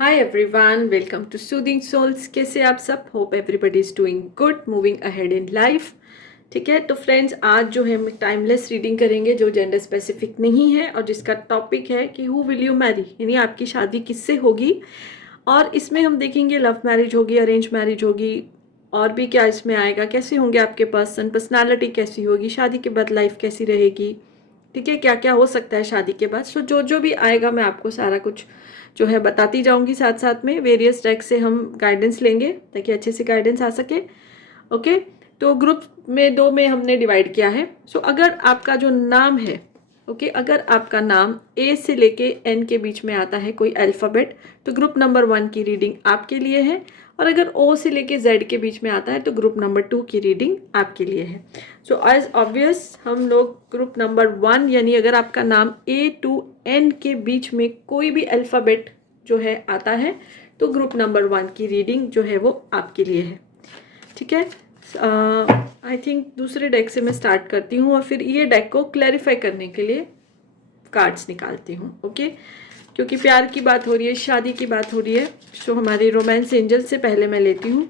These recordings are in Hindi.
Hi everyone, welcome to soothing souls. कैसे आप सब? Hope everybody is doing good, moving ahead in life. ठीक है, तो फ्रेंड्स आज जो है हम टाइमलेस रीडिंग करेंगे जो जेंडर स्पेसिफिक नहीं है और जिसका टॉपिक है कि हु विल यू मैरी, यानी आपकी शादी किससे होगी। और इसमें हम देखेंगे लव मैरिज होगी, अरेंज मैरिज होगी, और भी क्या इसमें आएगा, कैसे होंगे आपके पर्सनालिटी कैसी होगी, शादी के बाद लाइफ कैसी रहेगी। ठीक है, क्या क्या हो सकता है शादी के बाद। सो जो जो भी आएगा मैं आपको सारा कुछ जो है बताती जाऊंगी। साथ साथ में वेरियस डेक से हम गाइडेंस लेंगे ताकि अच्छे से गाइडेंस आ सके। ओके, तो ग्रुप में दो में हमने डिवाइड किया है। सो अगर आपका जो नाम है, ओके, अगर आपका नाम ए से लेके एन के बीच में आता है कोई अल्फ़ाबेट, तो ग्रुप नंबर 1 की रीडिंग आपके लिए है। और अगर ओ से लेके जेड के बीच में आता है तो ग्रुप नंबर 2 की रीडिंग आपके लिए है। सो एज ऑब्वियस हम लोग ग्रुप नंबर 1, यानी अगर आपका नाम ए टू एन के बीच में कोई भी अल्फ़ाबेट जो है आता है तो ग्रुप नंबर 1 की रीडिंग जो है वो आपके लिए है। ठीक है, आई थिंक दूसरे डेक से मैं स्टार्ट करती हूँ और फिर ये डेक को क्लैरिफाई करने के लिए कार्ड्स निकालती हूँ। ओके, क्योंकि प्यार की बात हो रही है, शादी की बात हो रही है, सो हमारी रोमांस एंजल से पहले मैं लेती हूँ।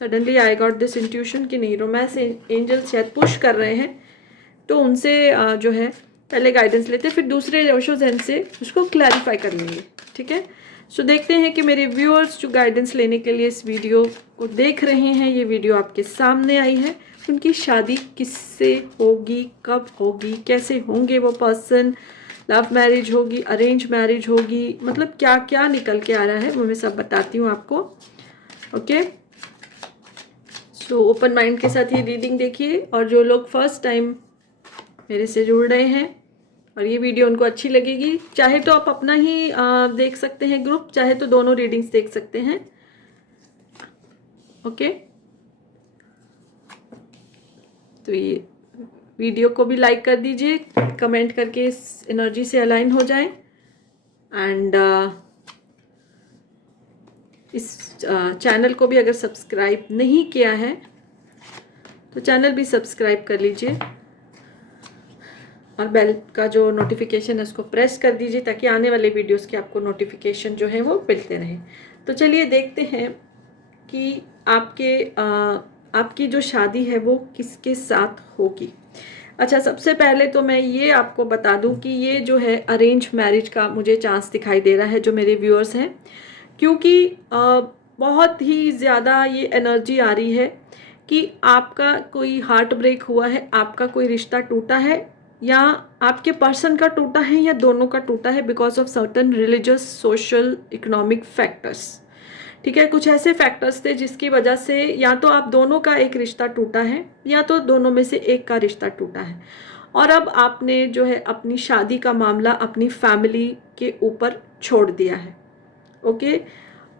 Suddenly I got this intuition कि नहीं, रोमांस एंजल शायद पुश कर रहे हैं, तो उनसे जो है पहले गाइडेंस लेते हैं, फिर दूसरे ओशो ज़ेन से उसको क्लैरिफाई कर लेंगे। ठीक है, सो देखते हैं कि मेरे व्यूअर्स जो गाइडेंस लेने के लिए इस वीडियो को देख रहे हैं, ये वीडियो आपके सामने आई है, उनकी शादी किससे होगी, कब होगी, कैसे होंगे वो पर्सन, लव मैरिज होगी, अरेंज मैरिज होगी, मतलब क्या क्या निकल के आ रहा है वो मैं सब बताती हूँ आपको। ओके, सो ओपन माइंड के साथ ये रीडिंग देखिए। और जो लोग फर्स्ट टाइम मेरे से जुड़ रहे हैं और ये वीडियो उनको अच्छी लगेगी, चाहे तो आप अपना ही देख सकते हैं ग्रुप, चाहे तो दोनों रीडिंग्स देख सकते हैं। ओके, तो ये वीडियो को भी लाइक कर दीजिए, कमेंट करके इस एनर्जी से अलाइन हो जाएं। एंड इस चैनल को भी अगर सब्सक्राइब नहीं किया है तो चैनल भी सब्सक्राइब कर लीजिए और बेल का जो नोटिफिकेशन है उसको प्रेस कर दीजिए ताकि आने वाले वीडियोस के आपको नोटिफिकेशन जो है वो मिलते रहे। तो चलिए देखते हैं कि आपकी जो शादी है वो किसके साथ होगी। अच्छा, सबसे पहले तो मैं ये आपको बता दूं कि ये जो है अरेंज मैरिज का मुझे चांस दिखाई दे रहा है जो मेरे व्यूअर्स हैं, क्योंकि बहुत ही ज़्यादा ये एनर्जी आ रही है कि आपका कोई हार्ट ब्रेक हुआ है, आपका कोई रिश्ता टूटा है, या आपके पर्सन का टूटा है, या दोनों का टूटा है because of certain religious, social, economic factors. ठीक है, कुछ ऐसे फैक्टर्स थे जिसकी वजह से या तो आप दोनों का एक रिश्ता टूटा है या तो दोनों में से एक का रिश्ता टूटा है, और अब आपने जो है अपनी शादी का मामला अपनी फैमिली के ऊपर छोड़ दिया है। ओके,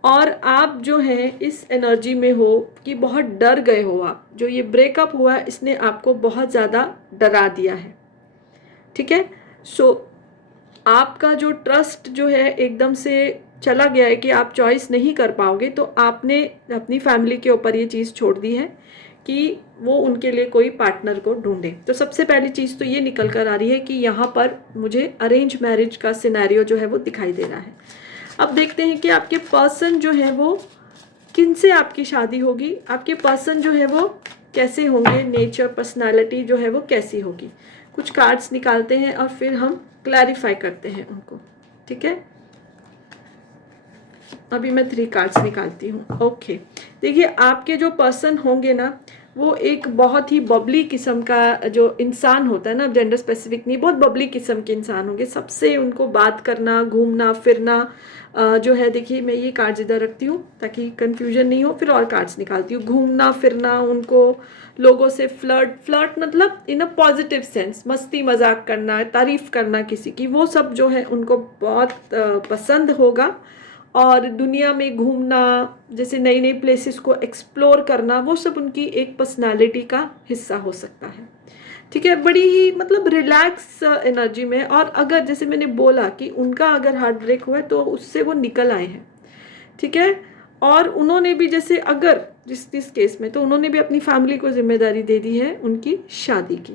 और आप जो है इस एनर्जी में हो कि बहुत डर गए हो। आप जो ये ब्रेकअप हुआ है इसने आपको बहुत ज़्यादा डरा दिया है। ठीक है, सो आपका जो ट्रस्ट जो है एकदम से चला गया है कि आप चॉइस नहीं कर पाओगे, तो आपने अपनी फैमिली के ऊपर ये चीज़ छोड़ दी है कि वो उनके लिए कोई पार्टनर को ढूंढे। तो सबसे पहली चीज़ तो ये निकल कर आ रही है कि यहाँ पर मुझे अरेंज मैरिज का सिनेरियो जो है वो दिखाई दे रहा है। अब देखते हैं कि आपके पर्सन जो है वो किन से आपकी शादी होगी, आपके पर्सन जो है वो कैसे होंगे, नेचर, पर्सनालिटी जो है वो कैसी होगी। कुछ कार्ड्स निकालते हैं और फिर हम क्लैरिफाई करते हैं उनको। ठीक है, अभी मैं 3 कार्ड्स निकालती हूँ। ओके, देखिए आपके जो पर्सन होंगे ना वो एक बहुत ही बबली किस्म का जो इंसान होता है ना, जेंडर स्पेसिफिक नहीं, बहुत बबली किस्म के इंसान होंगे। सबसे उनको बात करना, घूमना फिरना जो है, देखिए मैं ये कार्ड्स इधर रखती हूँ ताकि कंफ्यूजन नहीं हो, फिर और कार्ड्स निकालती हूँ। घूमना फिरना, उनको लोगों से फ्लर्ट मतलब इन अ पॉजिटिव सेंस, मस्ती मजाक करना, तारीफ करना किसी की, वो सब जो है उनको बहुत पसंद होगा। और दुनिया में घूमना, जैसे नई नई प्लेसेस को एक्सप्लोर करना, वो सब उनकी एक पर्सनालिटी का हिस्सा हो सकता है। ठीक है, बड़ी ही मतलब रिलैक्स एनर्जी में। और अगर जैसे मैंने बोला कि उनका अगर हार्ट ब्रेक हुआ है तो उससे वो निकल आए हैं। ठीक है, और उन्होंने भी जैसे अगर जिस केस में, तो उन्होंने भी अपनी फैमिली को जिम्मेदारी दे दी है उनकी शादी की।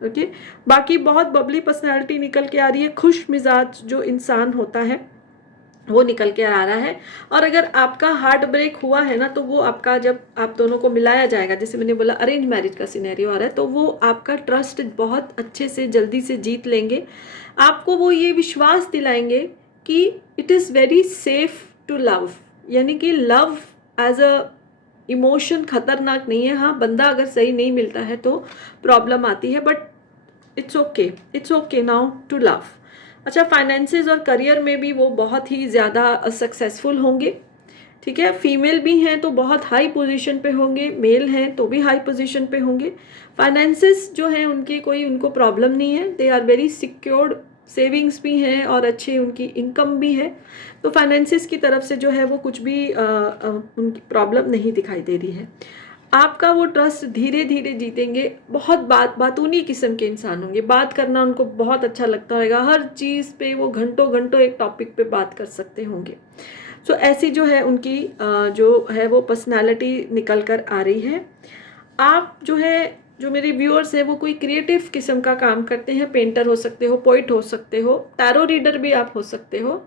ओके, बाकी बहुत बबली पर्सनालिटी निकल के आ रही है, खुश मिजाज जो इंसान होता है वो निकल के आ रहा है। और अगर आपका हार्ट ब्रेक हुआ है ना, तो वो आपका जब आप दोनों को मिलाया जाएगा, जैसे मैंने बोला अरेंज मैरिज का सिनेरियो आ रहा है, तो वो आपका ट्रस्ट बहुत अच्छे से जल्दी से जीत लेंगे। आपको वो ये विश्वास दिलाएंगे कि it is very safe to love, यानी कि लव एज अ इमोशन खतरनाक नहीं है। हाँ, बंदा अगर सही नहीं मिलता है तो प्रॉब्लम आती है, but it's okay now to love. अच्छा, फाइनेंसेस और करियर में भी वो बहुत ही ज़्यादा सक्सेसफुल होंगे। ठीक है, फीमेल भी हैं तो बहुत हाई पोजीशन पे होंगे, मेल हैं तो भी हाई पोजीशन पे होंगे। फाइनेंसेस जो हैं उनके कोई उनको प्रॉब्लम नहीं है, they are very secured, savings भी हैं और अच्छी उनकी इनकम भी है। तो फाइनेंसेस की तरफ से जो है वो कुछ भी उनकी प्रॉब्लम नहीं दिखाई दे रही है। आपका वो ट्रस्ट धीरे धीरे जीतेंगे। बहुत बातूनी किस्म के इंसान होंगे, बात करना उनको बहुत अच्छा लगता होगा, हर चीज़ पे वो घंटों घंटों एक टॉपिक पे बात कर सकते होंगे। सो ऐसी जो है उनकी जो है वो पर्सनालिटी निकल कर आ रही है। आप जो है, जो मेरे व्यूअर्स हैं वो कोई क्रिएटिव किस्म का काम करते हैं, पेंटर हो सकते हो, पोइट हो सकते हो, टैरो रीडर भी आप हो सकते हो,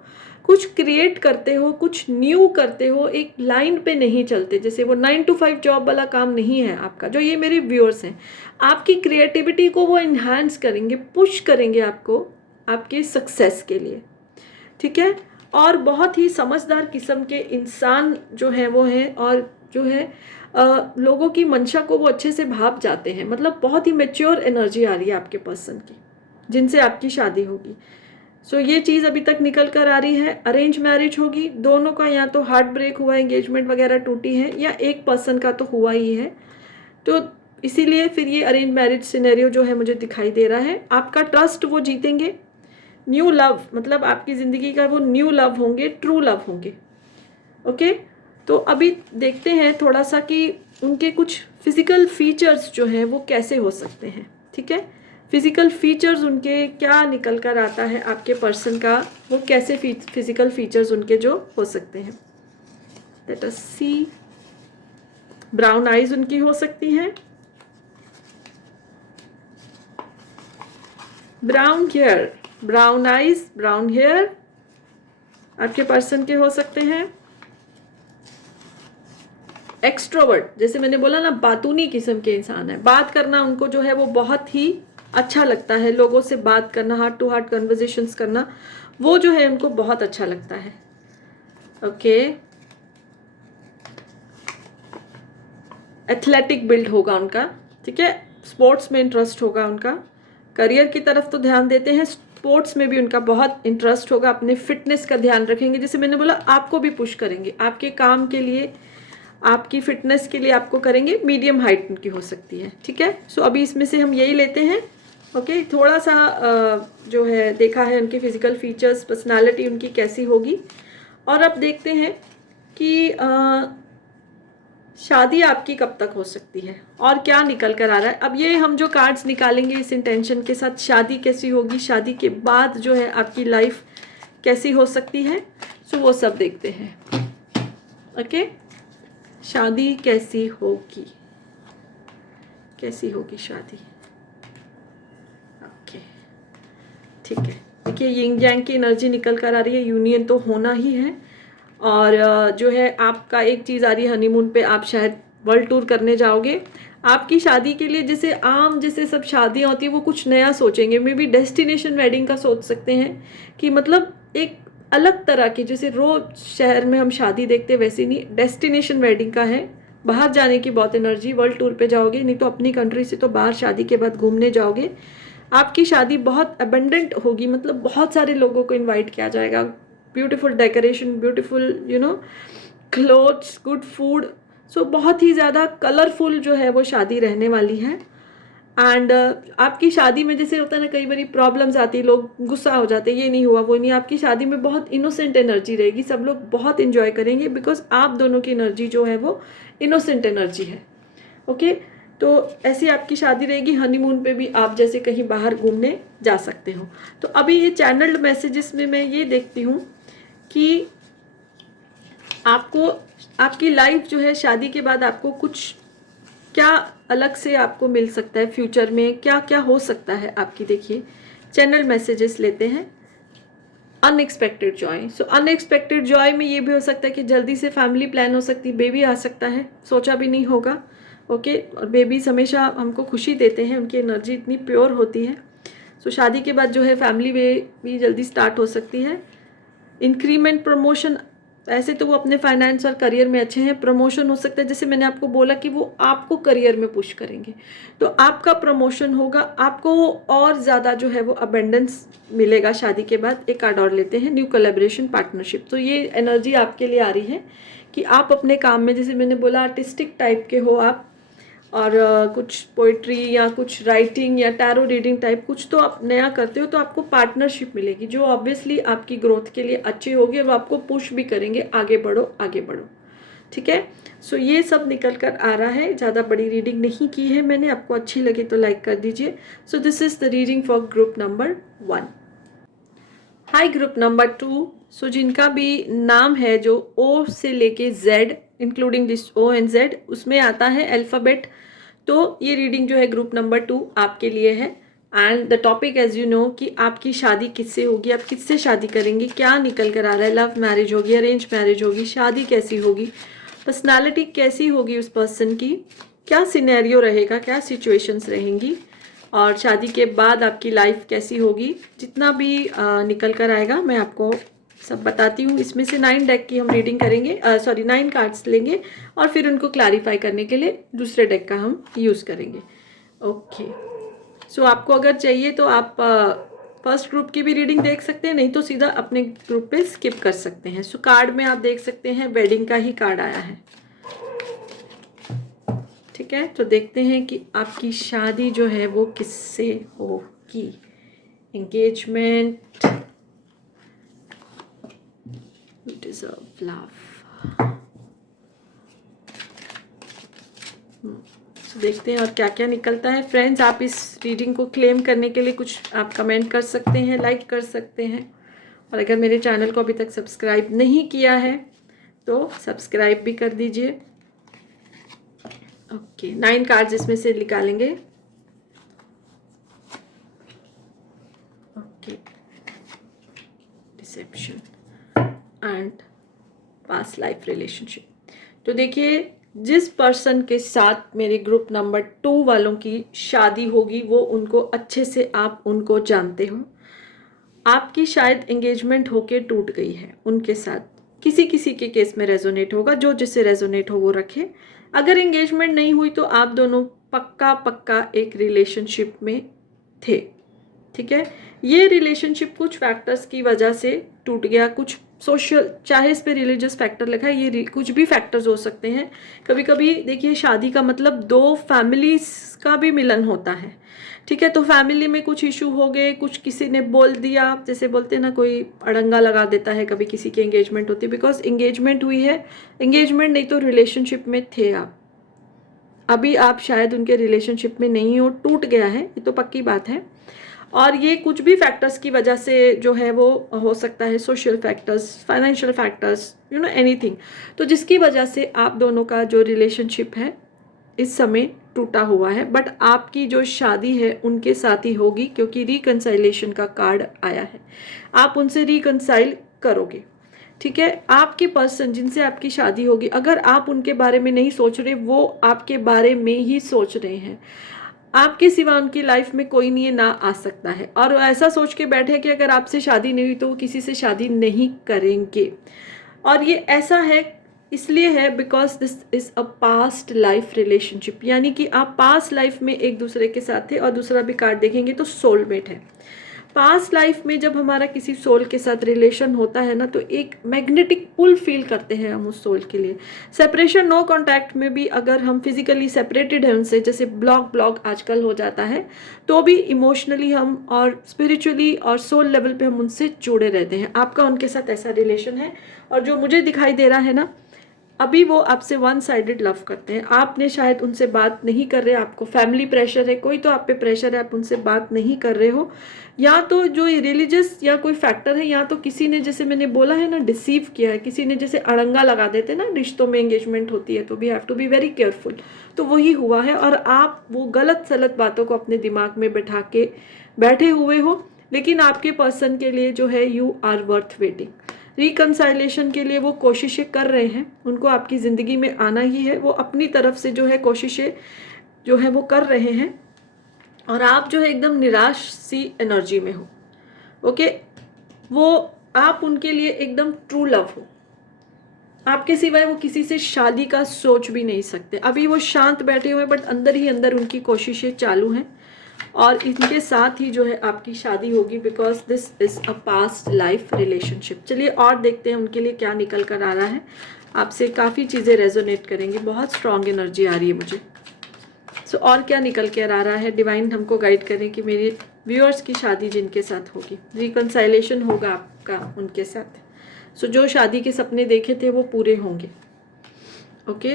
कुछ क्रिएट करते हो, कुछ न्यू करते हो, एक लाइन पे नहीं चलते, जैसे वो 9 to 5 जॉब वाला काम नहीं है आपका। जो ये मेरे व्यूअर्स हैं, आपकी क्रिएटिविटी को वो इन्हांस करेंगे, पुश करेंगे आपको आपके सक्सेस के लिए। ठीक है, और बहुत ही समझदार किस्म के इंसान जो हैं वो हैं, और जो है लोगों की मंशा को वो अच्छे से भाप जाते हैं। मतलब बहुत ही मैच्योर एनर्जी आ रही है आपके पर्सन की, जिनसे आपकी शादी होगी। सो ये चीज़ अभी तक निकल कर आ रही है। अरेंज मैरिज होगी, दोनों का या तो हार्ट ब्रेक हुआ, एंगेजमेंट वगैरह टूटी है, या एक पर्सन का तो हुआ ही है। तो इसीलिए फिर ये अरेंज मैरिज सिनेरियो जो है मुझे दिखाई दे रहा है। आपका ट्रस्ट वो जीतेंगे। न्यू लव, मतलब आपकी ज़िंदगी का वो न्यू लव होंगे, ट्रू लव होंगे। ओके, तो अभी देखते हैं थोड़ा सा कि उनके कुछ फिज़िकल फीचर्स जो हैं वो कैसे हो सकते हैं। ठीक है, फिज़िकल फीचर्स उनके क्या निकल कर आता है आपके पर्सन का, वो कैसे फिज़िकल फीचर्स उनके जो हो सकते हैं। Let us see. Brown eyes उनकी हो सकती हैं, brown hair, brown eyes, brown hair आपके पर्सन के हो सकते हैं। एक्सट्रोवर्ट, जैसे मैंने बोला ना, बातूनी किस्म के इंसान है, बात करना उनको जो है वो बहुत ही अच्छा लगता है, लोगों से बात करना, हार्ट टू हार्ट कन्वर्सेशंस करना, वो जो है उनको बहुत अच्छा लगता है। ओके, एथलेटिक बिल्ड होगा उनका। ठीक है, स्पोर्ट्स में इंटरेस्ट होगा उनका। करियर की तरफ तो ध्यान देते हैं, स्पोर्ट्स में भी उनका बहुत इंटरेस्ट होगा। अपने फिटनेस का ध्यान रखेंगे, जैसे मैंने बोला आपको भी पुश करेंगे आपके काम के लिए, आपकी फिटनेस के लिए आपको करेंगे। मीडियम हाइट उनकी हो सकती है। ठीक है, सो अभी इसमें से हम यही लेते हैं। ओके, थोड़ा सा जो है देखा है उनके फिजिकल फीचर्स, पर्सनालिटी उनकी कैसी होगी। और अब देखते हैं कि शादी आपकी कब तक हो सकती है और क्या निकल कर आ रहा है। अब ये हम जो कार्ड्स निकालेंगे इस इंटेंशन के साथ, शादी कैसी होगी, शादी के बाद जो है आपकी लाइफ कैसी हो सकती है, सो वो सब देखते हैं। ओके, शादी कैसी होगी, कैसी होगी शादी। ओके, ठीक है। देखिए, यिंग यांग की एनर्जी निकल कर आ रही है, यूनियन तो होना ही है। और जो है आपका एक चीज़ आ रही है, हनीमून पे आप शायद वर्ल्ड टूर करने जाओगे। आपकी शादी के लिए जैसे सब शादियाँ होती है वो कुछ नया सोचेंगे, मे बी डेस्टिनेशन वेडिंग का सोच सकते हैं, कि मतलब एक अलग तरह की, जैसे रोज शहर में हम शादी देखते वैसे नहीं, डेस्टिनेशन वेडिंग का है। बाहर जाने की बहुत एनर्जी, वर्ल्ड टूर पे जाओगे, नहीं तो अपनी कंट्री से तो बाहर शादी के बाद घूमने जाओगे। आपकी शादी बहुत अबंडेंट होगी, मतलब बहुत सारे लोगों को इनवाइट किया जाएगा, beautiful decoration, beautiful clothes, good food. So बहुत ही ज़्यादा कलरफुल जो है वो शादी रहने वाली है। एंड आपकी शादी में जैसे होता है ना, कई बार प्रॉब्लम्स आती है, लोग गुस्सा हो जाते हैं, ये नहीं हुआ वो नहीं। आपकी शादी में बहुत इनोसेंट एनर्जी रहेगी, सब लोग बहुत इंजॉय करेंगे, बिकॉज आप दोनों की एनर्जी जो है वो इनोसेंट एनर्जी है। ओके, तो ऐसी आपकी शादी रहेगी। हनीमून पे भी आप जैसे कहीं बाहर घूमने जा सकते हो। तो अभी ये चैनल्ड मैसेजेस में मैं ये देखती हूँ कि आपको आपकी लाइफ जो है शादी के बाद आपको कुछ क्या अलग से आपको मिल सकता है, फ्यूचर में क्या क्या हो सकता है आपकी। देखिए, चैनल मैसेजेस लेते हैं। Unexpected Joy. सो अनएक्सपेक्टेड जॉय में ये भी हो सकता है कि जल्दी से फैमिली प्लान हो सकती है, बेबी आ सकता है, सोचा भी नहीं होगा। ओके, और बेबीज हमेशा हमको खुशी देते हैं, उनकी एनर्जी इतनी प्योर होती है। सो शादी के बाद जो है फैमिली में भी जल्दी स्टार्ट हो सकती है। इंक्रीमेंट, प्रमोशन, ऐसे तो वो अपने फाइनेंस और करियर में अच्छे हैं, प्रमोशन हो सकता है, जैसे मैंने आपको बोला कि वो आपको करियर में पुश करेंगे, तो आपका प्रमोशन होगा, आपको और ज़्यादा जो है वो अबेंडेंस मिलेगा शादी के बाद। एक कार्ड और लेते हैं, न्यू कोलैबोरेशन, पार्टनरशिप। तो ये एनर्जी आपके लिए आ रही है कि आप अपने काम में, जैसे मैंने बोला आर्टिस्टिक टाइप के हो आप, और कुछ पोइट्री या कुछ राइटिंग या टैरो रीडिंग टाइप कुछ तो आप नया करते हो, तो आपको पार्टनरशिप मिलेगी जो ऑब्वियसली आपकी ग्रोथ के लिए अच्छी होगी और आपको पुश भी करेंगे, आगे बढ़ो आगे बढ़ो। ठीक है, सो ये सब निकल कर आ रहा है। ज़्यादा बड़ी रीडिंग नहीं की है मैंने, आपको अच्छी लगे तो लाइक कर दीजिए। So this is the reading for group number 1। Hi group number 2। So जिनका भी नाम है जो ओ से लेके Z, including this O and Z, उसमें आता है अल्फ़ाबेट, तो ये रीडिंग जो है ग्रुप नंबर 2 आपके लिए है। And the topic as you know कि आपकी शादी किससे होगी, आप किससे शादी करेंगे, क्या निकल कर आ रहा है, लव मैरिज होगी, अरेंज मैरिज होगी, शादी कैसी होगी, पर्सनालिटी कैसी होगी उस पर्सन की, क्या सिनेरियो रहेगा, क्या सिचुएशंस रहेंगी, और शादी के बाद आपकी लाइफ कैसी होगी, जितना भी निकल कर आएगा मैं आपको सब बताती हूँ। इसमें से 9 डेक की हम रीडिंग करेंगे, 9 कार्ड्स लेंगे और फिर उनको क्लैरिफाई करने के लिए दूसरे डेक का हम यूज़ करेंगे। ओके, सो आपको अगर चाहिए तो आप फर्स्ट ग्रुप की भी रीडिंग देख सकते हैं, नहीं तो सीधा अपने ग्रुप पे स्किप कर सकते हैं। सो कार्ड में आप देख सकते हैं वेडिंग का ही कार्ड आया है। ठीक है, तो देखते हैं कि आपकी शादी जो है वो किससे होगी। Engagement, you deserve love। तो देखते हैं और क्या क्या निकलता है। फ्रेंड्स, आप इस रीडिंग को क्लेम करने के लिए कुछ आप कमेंट कर सकते हैं, लाइक कर सकते हैं, और अगर मेरे चैनल को अभी तक सब्सक्राइब नहीं किया है तो सब्सक्राइब भी कर दीजिए। ओके, 9 कार्ड्स इसमें से निकालेंगे। Okay, dissipation and past life relationship. तो देखिए, जिस पर्सन के साथ मेरे ग्रुप नंबर 2 वालों की शादी होगी वो उनको अच्छे से आप उनको जानते हो। आपकी शायद एंगेजमेंट होके टूट गई है उनके साथ, किसी किसी के केस में रेजोनेट होगा, जो जिससे रेजोनेट हो वो रखे। अगर एंगेजमेंट नहीं हुई तो आप दोनों पक्का पक्का एक रिलेशनशिप में थे। ठीक है, ये रिलेशनशिप कुछ फैक्टर्स की वजह से टूट गया, कुछ सोशल, चाहे इस पे रिलीजियस फैक्टर लिखा है, ये कुछ भी फैक्टर्स हो सकते हैं। कभी कभी देखिए, शादी का मतलब 2 फैमिलीज का भी मिलन होता है। ठीक है, तो फैमिली में कुछ इशू हो गए, कुछ किसी ने बोल दिया, जैसे बोलते हैं ना, कोई अड़ंगा लगा देता है कभी किसी की एंगेजमेंट होती है, बिकॉज एंगेजमेंट हुई है, एंगेजमेंट नहीं तो रिलेशनशिप में थे आप, अभी आप शायद उनके रिलेशनशिप में नहीं हो, टूट गया है, ये तो पक्की बात है। और ये कुछ भी फैक्टर्स की वजह से जो है वो हो सकता है, social factors, financial factors, you know, anything, तो जिसकी वजह से आप दोनों का जो रिलेशनशिप है इस समय टूटा हुआ है। बट आपकी जो शादी है उनके साथ ही होगी, क्योंकि रिकंसाइलेशन का कार्ड आया है, आप उनसे रिकंसाइल करोगे। ठीक है, आपके पर्सन जिनसे आपकी शादी होगी, अगर आप उनके बारे में नहीं सोच रहे, वो आपके बारे में ही सोच रहे हैं, आपके सिवा उनकी लाइफ में कोई नहीं ना आ सकता है, और ऐसा सोच के बैठे कि अगर आपसे शादी नहीं हुई तो वो किसी से शादी नहीं करेंगे। और ये ऐसा है, इसलिए है because this is a past life relationship, यानी कि आप पास्ट लाइफ में एक दूसरे के साथ थे। और दूसरा भी कार्ड देखेंगे तो सोलमेट है। पास्ट लाइफ में जब हमारा किसी सोल के साथ रिलेशन होता है ना, तो एक मैग्नेटिक पुल फील करते हैं हम उस सोल के लिए। सेपरेशन, नो कांटेक्ट में भी अगर हम फिजिकली सेपरेटेड हैं उनसे, जैसे ब्लॉक आजकल हो जाता है, तो भी इमोशनली हम और स्पिरिचुअली और सोल लेवल पे हम उनसे जुड़े रहते हैं। आपका उनके साथ ऐसा रिलेशन है, और जो मुझे दिखाई दे रहा है ना, अभी वो आपसे 1 साइडेड लव करते हैं। आपने शायद उनसे बात नहीं कर रहे, आपको फैमिली प्रेशर है, कोई तो आप पे प्रेशर है, आप उनसे बात नहीं कर रहे हो, या तो जो रिलीजियस या कोई फैक्टर है, या तो किसी ने, जैसे मैंने बोला है ना, डिसीव किया है, किसी ने जैसे अड़ंगा लगा देते ना, रिश्तों में एंगेजमेंट होती है तो we have to be very careful. तो वही हुआ है, और आप वो गलत सलत बातों को अपने दिमाग में बैठा के बैठे हुए हो। लेकिन आपके पर्सन के लिए जो है यू आर वर्थ वेटिंग। रिकंसाइलेशन के लिए वो कोशिशें कर रहे हैं, उनको आपकी ज़िंदगी में आना ही है, वो अपनी तरफ से जो है कोशिशें जो है वो कर रहे हैं, और आप जो है एकदम निराश सी एनर्जी में हो। ओके, वो आप उनके लिए एकदम ट्रू लव हो, आपके सिवाय वो किसी से शादी का सोच भी नहीं सकते। अभी वो शांत बैठे हुए हैं, बट अंदर ही अंदर उनकी कोशिशें चालू हैं, और इनके साथ ही जो है आपकी शादी होगी, because this is a past life relationship. चलिए और देखते हैं उनके लिए क्या निकल कर आ रहा है। आपसे काफ़ी चीज़ें रेजोनेट करेंगी, बहुत स्ट्रांग एनर्जी आ रही है मुझे। सो और क्या निकल कर आ रहा है, डिवाइन हमको गाइड करें कि मेरे व्यूअर्स की शादी जिनके साथ होगी, रिकंसाइलेशन होगा आपका उनके साथ। सो जो शादी के सपने देखे थे वो पूरे होंगे। ओके,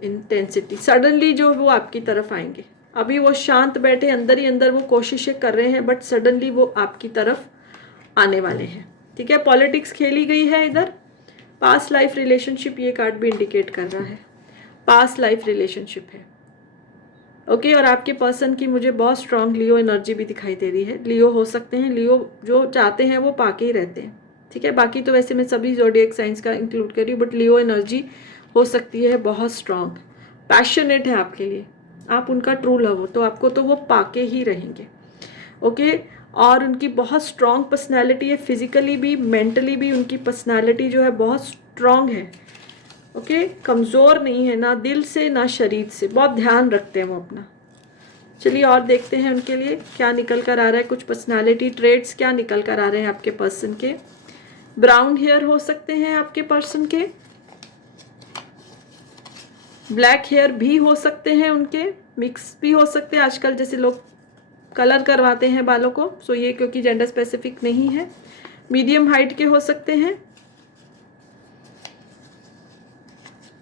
इंटेंसिटी सडनली जो वो आपकी तरफ आएंगे। अभी वो शांत बैठे अंदर ही अंदर वो कोशिशें कर रहे हैं, बट सडनली वो आपकी तरफ आने वाले हैं। ठीक है, पॉलिटिक्स खेली गई है इधर। पास्ट लाइफ रिलेशनशिप ये कार्ड भी इंडिकेट कर रहा है, पास्ट लाइफ रिलेशनशिप है। ओके, और आपके पर्सन की मुझे बहुत स्ट्रांग लियो एनर्जी भी दिखाई दे रही है। लियो हो सकते हैं, लियो जो चाहते हैं वो पाके ही रहते हैं। ठीक है, बाकी तो वैसे मैं सभी ज़ोडिएक साइंस का इंक्लूड कर रही हूँ, बट लियो एनर्जी हो सकती है बहुत स्ट्रांग, पैशनेट है आपके लिए, आप उनका ट्रू लव हो तो आपको तो वो पाके ही रहेंगे। ओके, और उनकी बहुत स्ट्रांग पर्सनैलिटी है, फिजिकली भी मेंटली भी उनकी पर्सनैलिटी जो है बहुत स्ट्रांग है। ओके, कमज़ोर नहीं है, ना दिल से ना शरीर से, बहुत ध्यान रखते हैं वो अपना। चलिए और देखते हैं उनके लिए क्या निकल कर आ रहा है, कुछ पर्सनालिटी ट्रेड्स क्या निकल कर आ रहे हैं आपके पर्सन के। ब्राउन हेयर हो सकते हैं आपके पर्सन के, ब्लैक हेयर भी हो सकते हैं उनके, मिक्स भी हो सकते हैं, आजकल जैसे लोग कलर करवाते हैं बालों को। सो ये क्योंकि जेंडर स्पेसिफिक नहीं है। मीडियम हाइट के हो सकते हैं,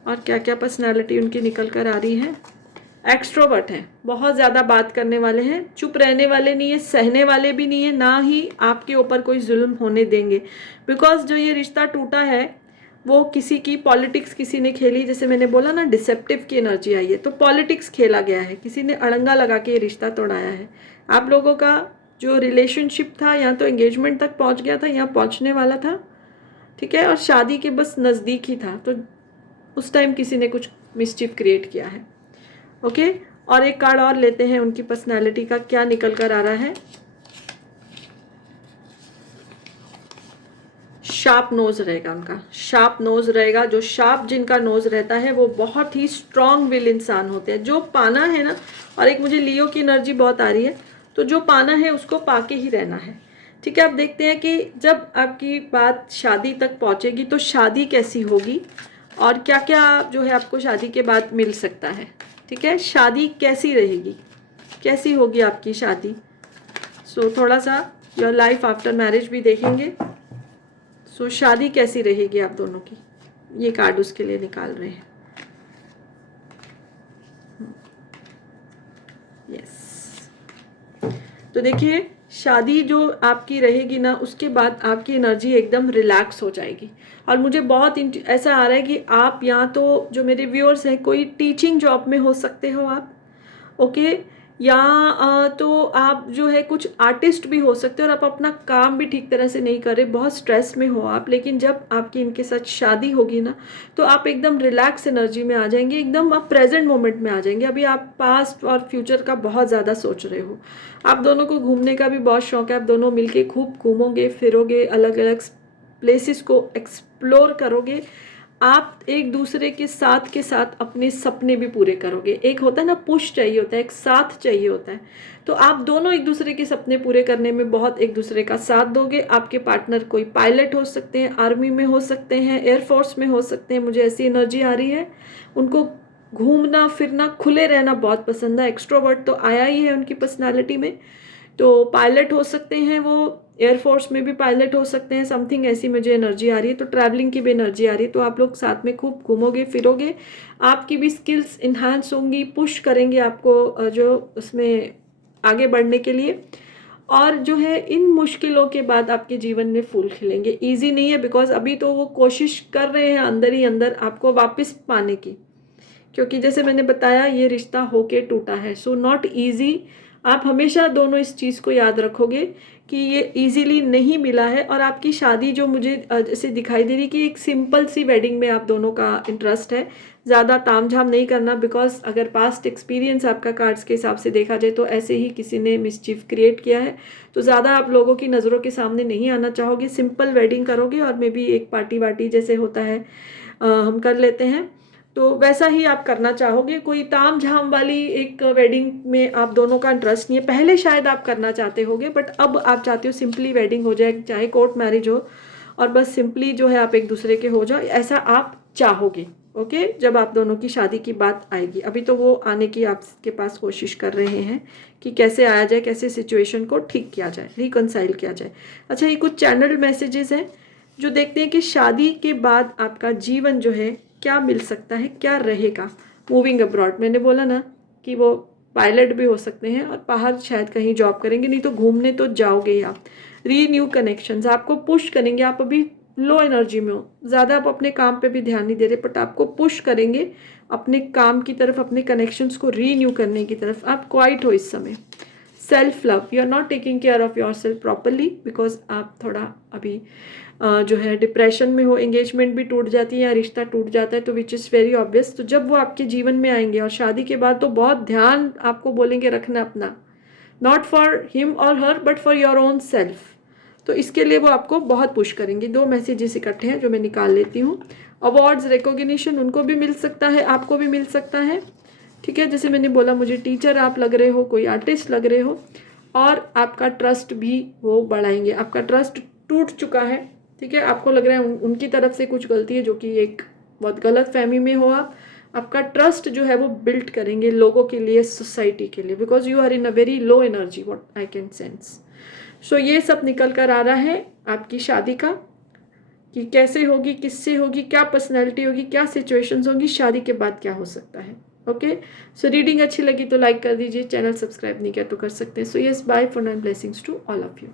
और क्या क्या पर्सनालिटी उनकी निकल कर आ रही है। एक्सट्रोवर्ट हैं, बहुत ज़्यादा बात करने वाले हैं, चुप रहने वाले नहीं है, सहने वाले भी नहीं है, ना ही आपके ऊपर कोई जुल्म होने देंगे। बिकॉज जो ये रिश्ता टूटा है वो किसी की पॉलिटिक्स किसी ने खेली, जैसे मैंने बोला ना डिसेप्टिव की एनर्जी आई है, तो पॉलिटिक्स खेला गया है, किसी ने अड़ंगा लगा के ये रिश्ता तोड़ाया है। आप लोगों का जो रिलेशनशिप था या तो एंगेजमेंट तक पहुंच गया था या पहुंचने वाला था। ठीक है, और शादी के बस नज़दीक ही था, तो उस टाइम किसी ने कुछ मिसचिफ क्रिएट किया है। ओके, और एक कार्ड और लेते हैं उनकी पर्सनैलिटी का क्या निकल कर आ रहा है। शार्प नोज रहेगा उनका, शार्प नोज रहेगा। जो शार्प जिनका नोज रहता है वो बहुत ही स्ट्रांग विल इंसान होते हैं। जो पाना है ना, और एक मुझे लियो की एनर्जी बहुत आ रही है, तो जो पाना है उसको पाके ही रहना है। ठीक है, अब देखते हैं कि जब आपकी बात शादी तक पहुंचेगी तो शादी कैसी होगी, और क्या क्या जो है आपको शादी के बाद मिल सकता है। ठीक है, शादी कैसी रहेगी, कैसी होगी आपकी शादी। सो थोड़ा सा योर लाइफ आफ्टर मैरिज भी देखेंगे। सो शादी कैसी रहेगी आप दोनों की, ये कार्ड उसके लिए निकाल रहे हैं। यस, तो देखिए शादी जो आपकी रहेगी ना, उसके बाद आपकी एनर्जी एकदम रिलैक्स हो जाएगी। और मुझे बहुत ऐसा आ रहा है कि आप यहाँ तो जो मेरे व्यूअर्स हैं, कोई टीचिंग जॉब में हो सकते हो आप। ओके, या तो आप जो है कुछ आर्टिस्ट भी हो सकते हो, और आप अपना काम भी ठीक तरह से नहीं कर रहे, बहुत स्ट्रेस में हो आप। लेकिन जब आपकी इनके साथ शादी होगी ना, तो आप एकदम रिलैक्स एनर्जी में आ जाएंगे, एकदम आप प्रेजेंट मोमेंट में आ जाएंगे। अभी आप पास्ट और फ्यूचर का बहुत ज़्यादा सोच रहे हो। आप दोनों को घूमने का भी बहुत शौक है, आप दोनों मिलके खूब घूमोगे फिरोगे, अलग अलग प्लेसेस को एक्सप्लोर करोगे। आप एक दूसरे के साथ अपने सपने भी पूरे करोगे। एक होता है ना पुश चाहिए होता है, एक साथ चाहिए होता है, तो आप दोनों एक दूसरे के सपने पूरे करने में बहुत एक दूसरे का साथ दोगे। आपके पार्टनर कोई पायलट हो सकते हैं, आर्मी में हो सकते हैं, एयरफोर्स में हो सकते हैं, मुझे ऐसी एनर्जी आ रही है। उनको घूमना फिरना खुले रहना बहुत पसंद है। एक्सट्रोवर्ट तो आया ही है उनकी पर्सनालिटी में, तो पायलट हो सकते हैं वो, एयरफोर्स में भी पायलट हो सकते हैं, समथिंग ऐसी मुझे एनर्जी आ रही है। तो ट्रैवलिंग की भी एनर्जी आ रही है, तो आप लोग साथ में खूब घूमोगे फिरोगे, आपकी भी स्किल्स इन्हांस होंगी, पुश करेंगे आपको जो उसमें आगे बढ़ने के लिए। और जो है इन मुश्किलों के बाद आपके जीवन में फूल खिलेंगे। ईजी नहीं है, बिकॉज अभी तो वो कोशिश कर रहे हैं अंदर ही अंदर आपको वापस पाने की, क्योंकि जैसे मैंने बताया ये रिश्ता होके टूटा है। सो नॉट ईजी, आप हमेशा दोनों इस चीज़ को याद रखोगे कि ये इजीली नहीं मिला है, और आपकी शादी जो मुझे जैसे दिखाई दे रही कि एक सिंपल सी वेडिंग में आप दोनों का इंटरेस्ट है, ज़्यादा तामझाम नहीं करना, बिकॉज अगर पास्ट एक्सपीरियंस आपका कार्ड्स के हिसाब से देखा जाए तो ऐसे ही किसी ने मिसचीफ क्रिएट किया है, तो ज़्यादा आप लोगों की नज़रों के सामने नहीं आना चाहोगे, सिंपल वेडिंग करोगे और मे बी एक पार्टी वार्टी जैसे होता है हम कर लेते हैं, तो वैसा ही आप करना चाहोगे। कोई ताम झाम वाली एक वेडिंग में आप दोनों का इंटरेस्ट नहीं है। पहले शायद आप करना चाहते होगे, बट अब आप चाहते हो सिंपली वेडिंग हो जाए, चाहे कोर्ट मैरिज हो, और बस सिंपली जो है आप एक दूसरे के हो जाओ, ऐसा आप चाहोगे। ओके, जब आप दोनों की शादी की बात आएगी। अभी तो वो आने की आपके पास कोशिश कर रहे हैं कि कैसे आया जाए, कैसे सिचुएशन को ठीक किया जाए, रिकनसाइल किया जाए। अच्छा, ये कुछ चैनल मैसेजेस हैं जो देखते हैं कि शादी के बाद आपका जीवन जो है क्या मिल सकता है, क्या रहेगा। मूविंग अब्रॉड, मैंने बोला ना कि वो पायलट भी हो सकते हैं और बाहर शायद कहीं जॉब करेंगे, नहीं तो घूमने तो जाओगे ही आप। रीन्यू कनेक्शंस आपको पुश करेंगे। आप अभी लो एनर्जी में हो, ज़्यादा आप अपने काम पे भी ध्यान नहीं दे रहे, बट आपको पुश करेंगे अपने काम की तरफ, अपने कनेक्शंस को रीन्यू करने की तरफ। आप क्वाइट हो इस समय। Self love, you are not taking care of yourself properly, because आप थोड़ा अभी जो है डिप्रेशन में हो। एंगेजमेंट भी टूट जाती है या रिश्ता टूट जाता है, तो विच इज़ वेरी ऑब्वियस। तो जब वो आपके जीवन में आएंगे और शादी के बाद, तो बहुत ध्यान आपको बोलेंगे रखना अपना, नॉट फॉर हिम और her but for your own self. तो इसके लिए वो आपको बहुत पुश करेंगे। 2 मैसेजेस इकट्ठे हैं जो मैं निकाल लेती हूँ। अवार्ड्स, रिकॉग्निशन उनको भी मिल सकता है, आपको भी मिल सकता है। ठीक है, जैसे मैंने बोला, मुझे टीचर आप लग रहे हो, कोई आर्टिस्ट लग रहे हो, और आपका ट्रस्ट भी वो बढ़ाएंगे। आपका ट्रस्ट टूट चुका है, ठीक है, आपको लग रहा है उनकी तरफ से कुछ गलती है, जो कि एक बहुत गलत फहमी में हो आप। आपका ट्रस्ट जो है वो बिल्ड करेंगे लोगों के लिए, सोसाइटी के लिए, because you are in a very low energy, what I can sense. So ये सब निकल कर आ रहा है आपकी शादी का, कि कैसे होगी, किससे होगी, क्या पर्सनैलिटी होगी, क्या सिचुएशंस होंगी, शादी के बाद क्या हो सकता है। ओके, सो रीडिंग अच्छी लगी तो लाइक कर दीजिए, चैनल सब्सक्राइब नहीं किया तो कर सकते हैं। So yes, bye for now, blessings to all of you.